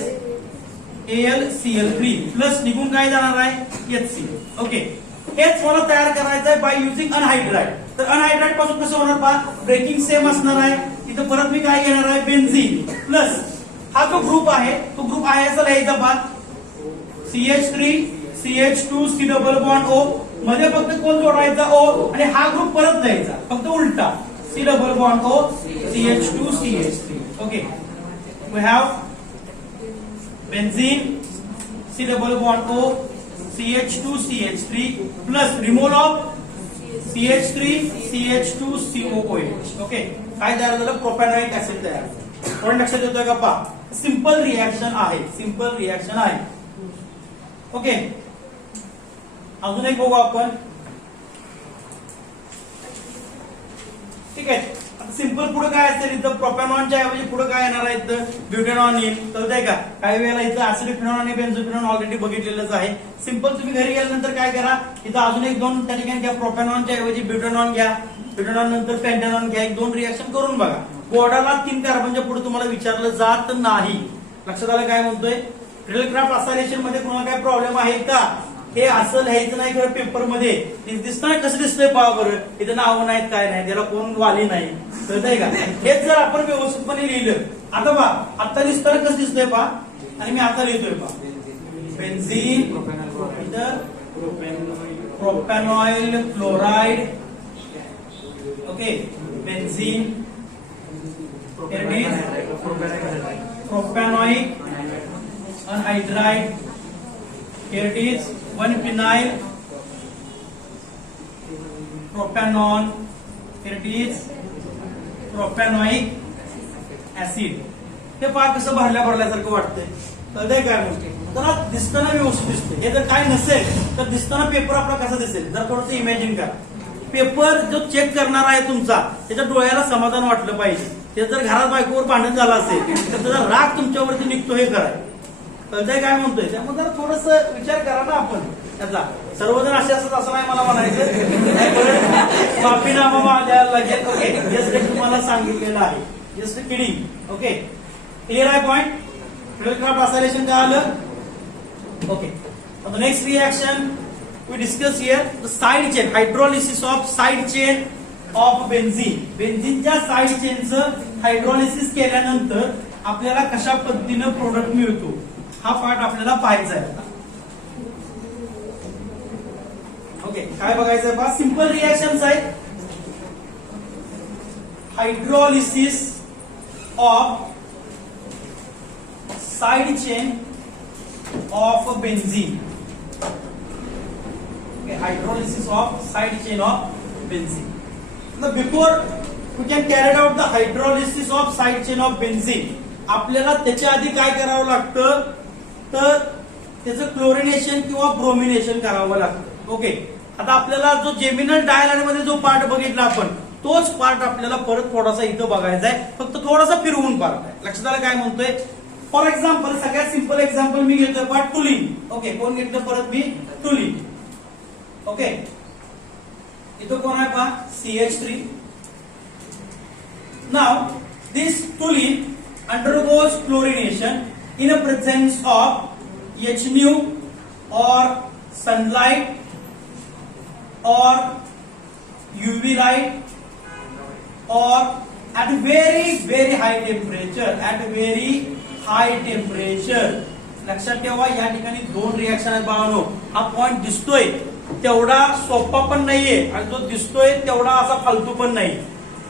AlCl3 प्लस निघून काय जाणार आहे? HCl. ओके, हेच मला तयार करायचं आहे बाय युजिंग अनहायड्राइड. तर अनहायड्राइड पासून कसं होणार पहा? ब्रेकिंग सेम असणार आहे. इथं परत मी काय घेणार आहे? बेन्झीन प्लस हा जो ग्रुप आहे तो ग्रुप आहे असं लिहायचा पहा. CH3 CH2 C double bond O. मध्ये फक्त कोण जोडायचा? O. आणि हा ग्रुप परत लिहायचा फक्त उलटा. C double bond O CH2 CH3. Okay, we have benzene C double bond O CH2 CH3 plus removal of CH3 CH2 COOH. Okay, काय तयार झालं? प्रोपॅनॉइक ऍसिड तयार. पॉइंट लक्षात येतोय का पहा? सिंपल रिएक्शन आहे, सिंपल रिएक्शन आहे. ओके, अजून एक बघू आपण. ठीक आहे. आता सिंपल पुढे काय असेल इथं प्रोपॅनॉनच्या ऐवजी पुढे काय येणार आहे इथं ब्युटेनॉन येईल. कळतंय का? काही वेळेला इथं ऍसिडिफिनॉन आणि बेन्झोफिनॉन ऑलरेडी बघितलेलंच आहे. सिंपल तुम्ही घरी गेल्यानंतर काय करा, इथं अजून एक दोन त्या ठिकाणी घ्या, प्रोपॅनॉनच्या ऐवजी ब्युटेनॉन घ्या, ब्युटेनॉन नंतर पेंटॅनॉन घ्या, एक दोन रिएक्शन करून बघा. बोर्डाला 3 कार्बनच्या पुढे तुम्हाला विचारलं जात नाही. लक्षात आलं काय म्हणतोय? क्रिडलक्राफ्ट असायलेशन मध्ये कोणाला काय प्रॉब्लेम आहे का? हे असं लिहायचं नाही खरं पेपर मध्ये. दिसतं कसं दिसतंय पहा बरं, इथं नाव नाहीत काय नाही, त्याला कोण वाली नाही. कळतंय का? हेच जर आपण व्यवस्थितपणे लिहिलं, आता पहा आता दिसतं कसं दिसतंय पहा, आणि मी आता लिहितोय पहा, बेन्झीन, इथं propanoyl chloride, okay, benzene, propanoic anhydride, here it is 1-phenyl propanol, here it is propanoic acid. हे पहा कसं भरल्यासारखं वाटतंय. कळतंय काय गोष्टी? त्याला दिसताना व्यवस्थित दिसते. हे जर काय नसेल तर दिसताना पेपर आपला कसा दिसेल जर थोडंसं इमॅजिन करा. पेपर जो चेक करणार आहे तुमचा त्याच्या डोळ्याला समाधान वाटलं पाहिजे. ते जर घरात बायकोवर भांडण झालं असेल तर त्याचा राग तुमच्यावरती निघतो हे कराय. कळतंय काय म्हणतोय? त्यामुळे जरा थोडस विचार करा ना आपण त्याचा. सर्वजण असे असत असं नाही मला म्हणायचं. माफीनामा द्यायला लागेल. ओके, जस्ट तुम्हाला सांगितलेलं आहे. Just kidding. ओके, क्लिअर आहे पॉइंट? क्रिडलक्राफ्ट असायलेशन काय आलं? Okay, the next reaction we discuss here the side chain, hydrolysis of side chain of benzene. बेन्झीनच्या साइड चेनचं हायड्रोलिसिस केल्यानंतर आपल्याला कशा पद्धतीनं प्रोडक्ट मिळतो हा पार्ट आपल्याला पाहायचा आहे. ओके, काय बघायचं आहे पहा, सिंपल रिएक्शन्स आहेत. Hydrolysis of side chain of benzene. Hydrolysis of side chain of benzene. Now before we can carry out the hydrolysis of side chain of benzene, आपल्याला त्याच्या आधी काय करावं लागतं तर त्याचं क्लोरिनेशन किंवा ब्रोमिनेशन करावं लागतं. ओके, आता आपल्याला जो जेमिनल डायलाइड मध्ये जो पार्ट बघितला आपण तोच पार्ट आपल्याला परत थोडासा इथं बघायचा आहे, फक्त थोडासा फिरवून पार्ट आहे. लक्षात आलं काय म्हणतोय? फॉर एक्झाम्पल, सगळ्यात सिंपल एक्झाम्पल मी घेतोय पार्ट टुलिन. ओके, कोण घेतलं परत मी? टुलिन. ओके, इथं कोण आहे पहा? CH3. Now this toluene undergoes chlorination in a presence of HNO or sunlight or UV light or at very high temperature. At very high temperature. लक्षात ठेवा या ठिकाणी 2 रिएक्शन आहेत बाळांनो. हा पॉइंट दिसतोय तेवढा सोपा पण नाहीये आणि जो दिसतोय तेवढा असा फालतू पण नाही.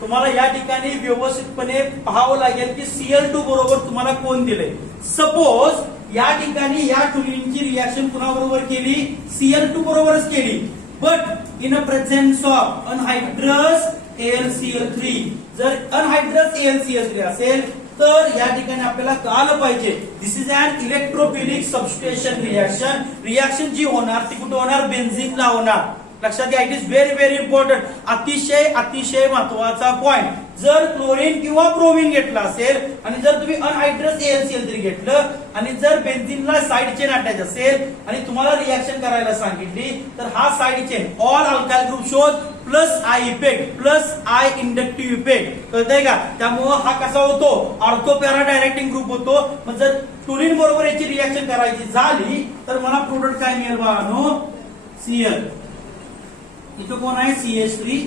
तुम्हाला या ठिकाणी व्यवस्थितपणे पाहावं लागेल की Cl2 बरोबर तुम्हाला कोण दिलंय. सपोज या ठिकाणी या टुलिनची रिएक्शन कुणाबरोबर केली? Cl2 बरोबरच केली, but in a presence of anhydrous AlCl3. जर अनहायड्रस AlCl3 असेल तर या ठिकाणी आपल्याला कळालं पाहिजे this is an electrophilic substitution reaction. Reaction जी होणार ती कुठे होणार? बेन्झीनला होणार. लक्षात घ्या, इट इज व्हेरी इम्पॉर्टंट. अतिशय महत्वाचा पॉइंट. जर क्लोरीन किंवा ब्रोमिन घेतला असेल आणि जर तुम्ही अनहायड्रस AlCl3 घेतलं आणि जर बेन्झीनला साइड चेन अटॅच असेल आणि तुम्हाला रिएक्शन करायला सांगितली तर हा side chain all alkyl group shows plus I effect plus I inductive effect. कळतंय का? त्यामुळं हा कसा होतो? ऑर्थो पॅरा डायरेक्टिंग ग्रुप होतो. मग जर टुलिन बरोबर याची रिएक्शन करायची झाली तर मला प्रोडक्ट काय मिळेल बाळांनो? Cl. इथं कोण आहे? CH3.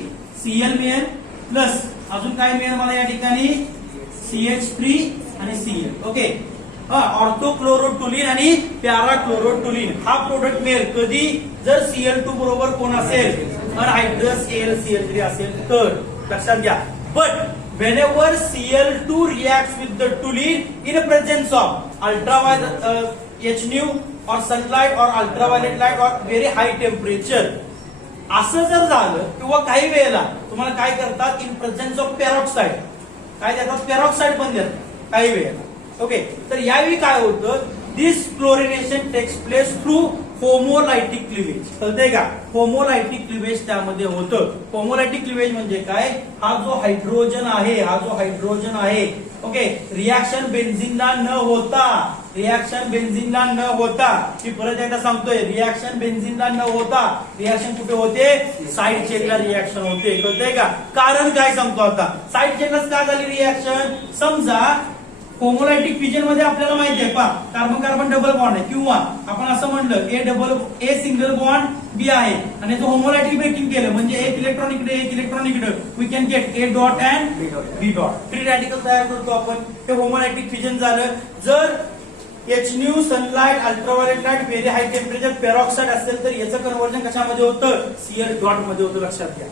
Cl मिळेल प्लस अजून काय मिळेल मला या ठिकाणी? CH3 आणि Cl. ओके, ऑर्थोक्लोरोटुलिन आणि पॅराक्लोरोटुलिन हा प्रोडक्ट मिळेल कधी? जर Cl2 बरोबर कोण असेल? अनहायड्रस AlCl3 असेल तर. लक्षात घ्या. But whenever Cl2 reacts with the toluene in the presence of ultraviolet HNO or sunlight or ultraviolet light or very high temperature, असं जर झालं किंवा काही वेळेला तुम्हाला काय करतात? इन प्रेझेन्स ऑफ पेरॉक्साइड काय देतात? पेरॉक्साइड पण देतात काही वेळेला. ओके, तर यावेळी काय होतं? This chlorination takes place through homolytic cleavage. कळतंय का? होमोलायटिक क्लिवेज त्यामध्ये होतं. होमोलायटिक क्लिवेज म्हणजे काय? हा जो हायड्रोजन आहे, ओके, रिॲक्शन बेन्झिनला न होता, मी परत एकदा सांगतोय, रिॲक्शन बेन्झिनला न होता रिॲक्शन कुठे होते? साइड चेनला रिॲक्शन होते. कळतंय का? कारण काय सांगतो आता. साइड चेनलाच का झाली रिॲक्शन? समजा होमोलायटिक फिजन मध्ये आपल्याला माहिती आहे, कार्बन कार्बन डबल बॉन्ड आहे, किंवा आपण असं म्हणलं ए सिंगल बॉन्ड बी आहे, आणि जो होमोलायटिक ब्रेकिंग केलं म्हणजे एक इलेक्ट्रॉन इकडे, we can get A dot and B dot. Free radical तयार करतो आपण. ते होमोलायटिक फिजन झालं. जर HNU, sunlight, ultraviolet light, very high temperature, peroxide असेल तर याचं कन्व्हर्जन कशामध्ये होतं? Cl डॉट मध्ये होतं. लक्षात घ्या,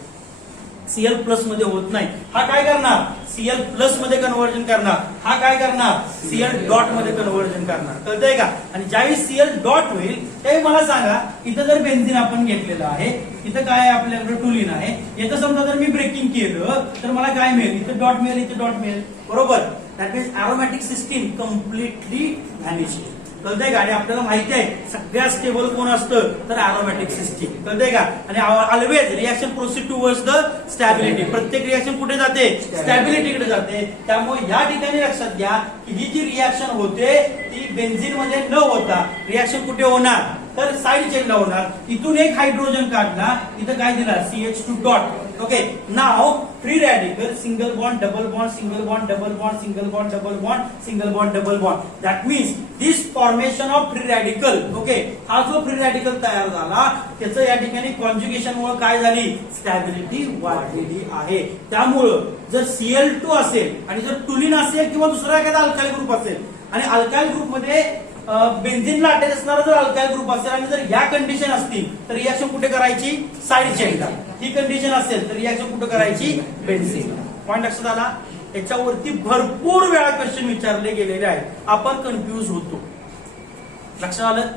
Cl प्लस मध्ये होत नाही. हा काय करणार? Cl प्लस मध्ये कन्व्हर्जन करणार. हा काय करणार? Cl डॉट मध्ये कन्व्हर्जन करणार. कळतंय का? आणि ज्यावेळी Cl डॉट होईल त्यावेळी मला सांगा, इथं जर बेन्झिन आपण घेतलेलं आहे, इथं काय आपल्याकडे टुलिन आहे, याचं समजा जर मी ब्रेकिंग केलं तर मला काय मिळेल? इथं डॉट मिळेल, इथं डॉट मिळेल, बरोबर. That means aromatic system completely vanish. कळतंय का? आणि आपल्याला माहिती आहे सगळ्यात स्टेबल कोण असतं? तर अरोमॅटिक सिस्टीम. कळतंय का? आणि always reaction proceed towards the stability. प्रत्येक रिॲक्शन कुठे जाते? स्टॅबिलिटीकडे जाते. त्यामुळे या ठिकाणी लक्षात घ्या की ही जी रिॲक्शन होते ती बेन्झिन मध्ये न होता रिॲक्शन कुठे होणार? तर साइड चेनला होणार. इथून एक हायड्रोजन काढला, इथं काय दिला? CH2 dot. Okay, now free radical single bond double bond, single bond double bond, single bond double bond, single bond double bond. That means this formation of free radical. Okay, हा जो free radical तयार झाला त्याचं या ठिकाणी कॉन्ज्युगेशन मुळे काय झाली? स्टॅबिलिटी वाढलेली आहे. त्यामुळं जर Cl2 असेल आणि जर टुलिन असेल किंवा दुसरा एखादा अल्काइल ग्रुप असेल आणि अल्काइल ग्रुप मध्ये बेन्झिनला अटॅच असणारा जर अल्काइल ग्रुप असेल आणि जर या कंडिशन असतील तर रिॲक्शन कुठे करायची? साइड चेनला. ही कंडिशन असेल तर रिॲक्शन कुठे करायची? बेन्झिनला. पॉईंट लक्षात आला? याच्यावरती भरपूर वेळा क्वेश्चन विचारले गेलेले आहेत. आपण कन्फ्युज होतो. लक्षात आलं?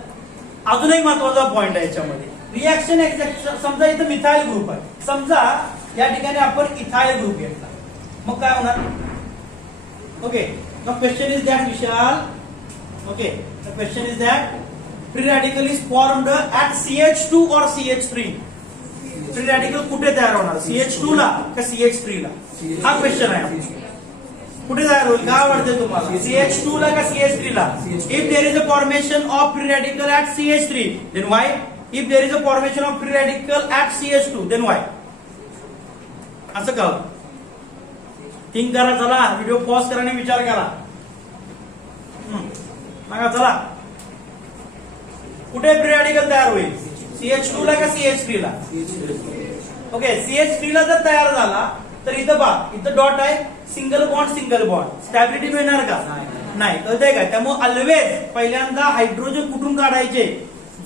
अजून एक महत्वाचा पॉईंट आहे याच्यामध्ये. रिॲक्शन एक्झॅक्ट, समजा इथं मिथाइल ग्रुप आहे, समजा या ठिकाणी आपण इथाइल ग्रुप घेतला, मग काय होणार? Okay, now question is that Vishal, okay, the question is that free radical is formed at CH2 or CH3. Free radical कुठे तयार होणार? CH2 ला का CH3 ला? हा क्वेश्चन आहे. कुठे तयार होईल? काय वाटतंय तुम्हाला? CH2 ला का CH3 ला? If there is a formation of free radical at CH3, then why? If there is a formation of free radical at CH2, then why? असं का? थिंक करा. चला, व्हिडिओ पॉज करा आणि विचार करा. सांगा, चला, कुठे फ्री रॅडिकल तयार होईल? CH2 ला का CH3 ला? ओके, CH3 ला जर तयार झाला तर इथं इथं डॉट आहे, सिंगल बॉन्ड, स्टॅबिलिटी मिळणार का? नाही. कळतंय का? त्यामुळे ऑलवेज पहिल्यांदा हायड्रोजन कुठून काढायचे?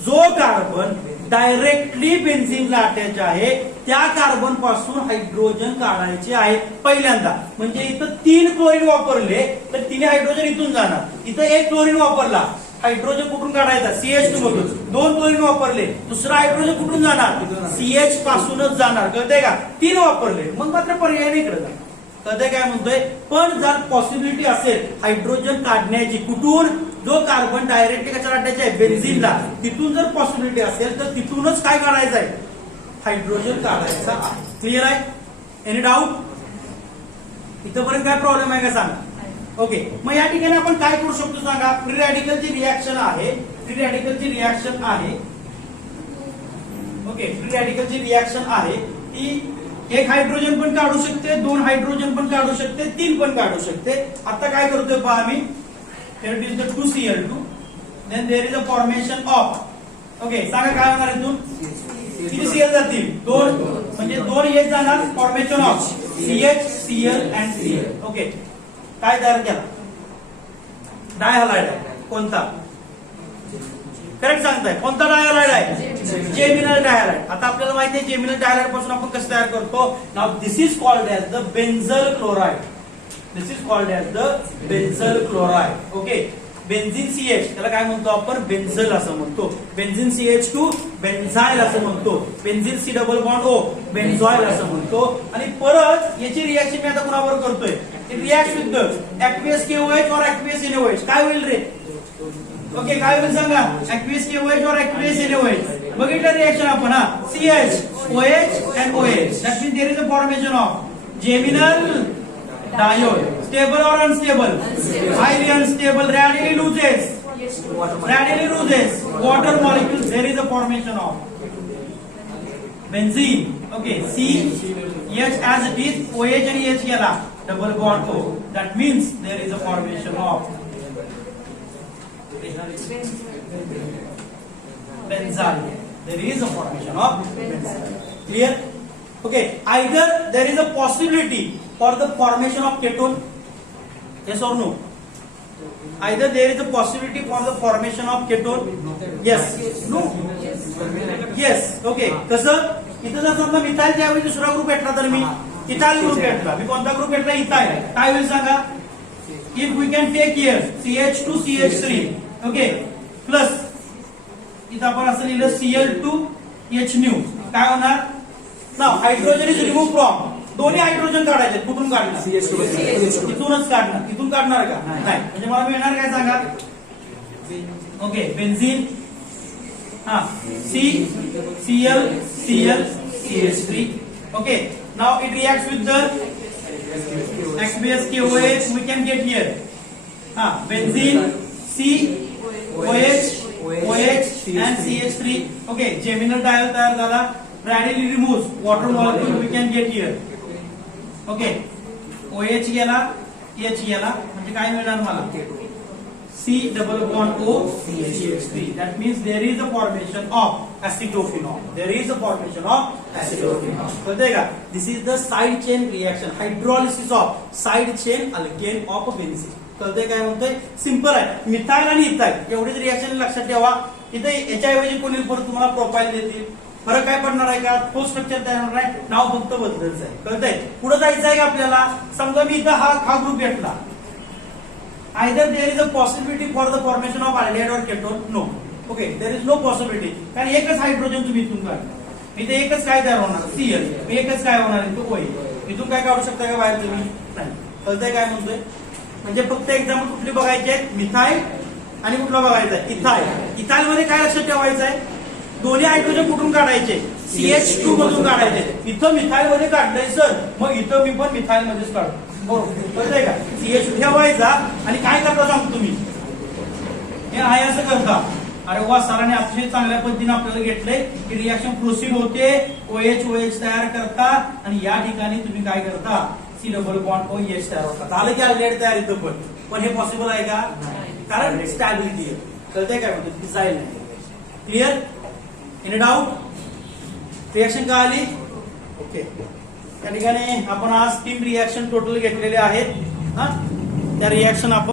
जो कार्बन डायरेक्टली बेन्झिनला अटॅच आहे त्या कार्बन पासून हायड्रोजन काढायचे आहे पहिल्यांदा. म्हणजे इथं 3 क्लोरीन वापरले तर 3 हायड्रोजन इथून जाणार. इथं 1 क्लोरीन वापरला, हायड्रोजन कुठून काढायचा? CH2 मधून. 2 क्लोरीन वापरले, दुसरा हायड्रोजन कुठून जाणार? CH पासूनच जाणार. कळतंय का? 3 वापरले, मग मात्र पर्याय नाही इकडे जाणार. कळतंय काय म्हणतोय? पण जर पॉसिबिलिटी असेल हायड्रोजन काढण्याची, कुठून? जो कार्बन डायरेक्टली कशाला अटॅच आहे? बेन्झिनला. तिथून जर पॉसिबिलिटी असेल तर तिथूनच काय काढायचं आहे? हायड्रोजन काढायचा आहे. क्लिअर आहे? Any doubt? इथपर्यंत काय प्रॉब्लेम आहे का सांगा? ओके, मग या ठिकाणी आपण काय करू शकतो सांगा? फ्री रॅडिकलची रिॲक्शन आहे, फ्री रॅडिकलची रिॲक्शन आहे. ओके, फ्री रॅडिकलची रिॲक्शन आहे ती 1 हायड्रोजन पण काढू शकते, 2 हायड्रोजन पण काढू शकते, 3 पण काढू शकते. आता काय करतोय पहा आम्ही, here it is the 2Cl2, then there is a formation of, okay, सांगा काय होणार इथून? किती Cl जातील? 2, म्हणजे 2 येत जाणार. Formation of CH, Cl and Cl. Okay, काय तयार केला? डायहॅलाइड आहे. कोणता? करेक्ट सांगताय. कोणता डायहॅलाइड आहे? जेमिनल डायहॅलाइड. आता आपल्याला माहिती आहे जेमिनल डायहॅलाइड पासून आपण कसं तयार करतो. Now this is called as the benzal chloride. This is called as the benzal chloride. Okay, benzene CH त्याला काय म्हणतो आपण? बेन्झल असं म्हणतो. बेन्झिन CH2 बेन्झाइल असं म्हणतो. Benzene C double bond O benzoyl असं म्हणतो. आणि परत याची रिॲक्शन मी आता कुणावर करतोय? React with the aqueous KOH or aqueous NaOH. काय होईल रे? ओके, काय होईल सांगा, aqueous KOH or aqueous NaOH. बघितलं रिएक्शन आपण हा, CH, OH and OH. That means there is a formation of geminal diode. Stable or unstable? Highly unstable. Readily loses water molecules. There is a formation of benzene. Okay, CH as it is, OH and H yala double bond O. That means there is a formation of benzene. There is a formation of benzene. Clear? Okay, either there is a possibility for the formation of ketone. Yes or no? Either there is a possibility for the formation of ketone. Yes. No. Yes. Okay. कसं इथं जर समजा methyl त्यावेळी दुसरा group घेतला तर मी ethyl group घेतला. मी कोणता ग्रुप घेतला? इथाइल. काय होईल सांगा? If we can take here CH2 CH3, okay, plus इथं आपण असं लिहिलं Cl2H nu. काय होणार? Now hydrogen is removed from. दोन्ही हायड्रोजन काढायचे. कुठून काढणार? इथूनच काढणार. इथून काढणार का? नाही. म्हणजे मला मिळणार काय सांगा? ओके, बेन्झीन हा CCl Cl CH3. Okay, now it reacts with the aqueous KOH. We can get here benzene COH OH and CH3. Okay, geminal diol तयार झाला. Readily removes water molecule. We can get here. Okay, OH गेला, H गेला, म्हणजे काय मिळणार मला? C double bond O CH3. That means there is a formation of acetophenol. There is a formation of acetophenol. कळतंय का? This is the side chain reaction. Hydrolysis of side chain alkane of benzene. कळतंय काय म्हणतोय? Simple आहे. Methyl आणि ethyl एवढीच reaction लक्षात ठेवा. इथे याच्याऐवजी कोणी परत तुम्हाला प्रोफाइल देतील. फरक काय पडणार आहे का? तो स्ट्रक्चर तयार होणार आहे. नाव फक्त बदलायचं आहे. कळतंय? पुढे जायचं आहे का आपल्याला? समजा मी इथं हा ग्रुप घेतला. Either there is a possibility for the formation of aldehyde or ketone. No. Okay, there is no possibility. कारण एकच हायड्रोजन तुम्ही इथून काढता. इथे एकच काय तयार होणार? Cl. एकच काय होणार इथं OH. इथून काय काढू शकता का बाहेर तुम्ही? नाही. कळतंय काय म्हणतोय? म्हणजे फक्त एक्झाम्पल कुठली बघायचे आहेत? मिथाइल आणि कुठला बघायचा आहे? इथाइल. इथाइल मध्ये काय लक्षात ठेवायचं आहे? दोन्ही हायड्रोजन कुठून काढायचे? CH2 मधून काढायचे. इथं मिथाइल मध्ये काढलंय सर, मग इथं मी पण मिथाइल मध्येच काढतो. कळतंय का? CH ठेवायचा आणि काय करता सांगतो तुम्ही, हे आहे असं करता. अरे वा, सरांनी अतिशय चांगल्या पद्धतीने आपल्याला घेतलंय की रिएक्शन प्रोसीड होते, OH तयार करता आणि या ठिकाणी तुम्ही काय करता? C डबल बॉन्ड OH तयार होता. झालं की अल्डेहाइड तयार इथं पण हे पॉसिबल आहे का? कारण स्टॅबिलिटी आहे. कळतंय काय म्हणतो? डिझाईन आहे. क्लिअर? Any doubt? रिएक्शन का आली? ओके, त्या ठिकाणी आपण आज 3 रिएक्शन टोटल घेतलेले आहेत. त्या रिएक्शन आपण